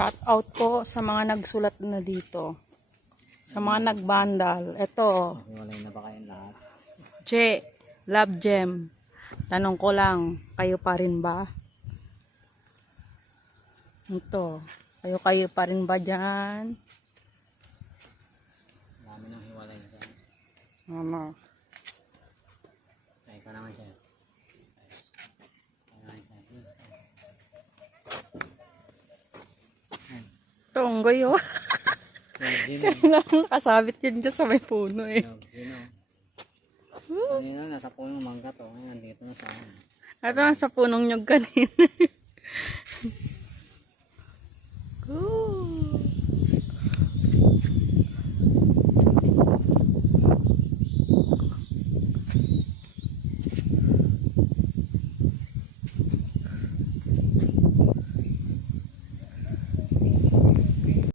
Shout out po sa mga nagsulat na dito. Sa mga nagbandal. Ito. Hiwalay na ba kayong lahat? Che, Love Gem. Tanong ko lang, kayo pa rin ba? Ito. Kayo pa rin ba dyan? Dami ng hiwalay dyan. Ano? Kaya ka naman siya. Tunggoy oh. Kasabit yun dyan sa may puno eh. Kanina nasa punong mangga to. Ngayon dito na sa akin. Ito nga sa punong nyug kanina. Cool.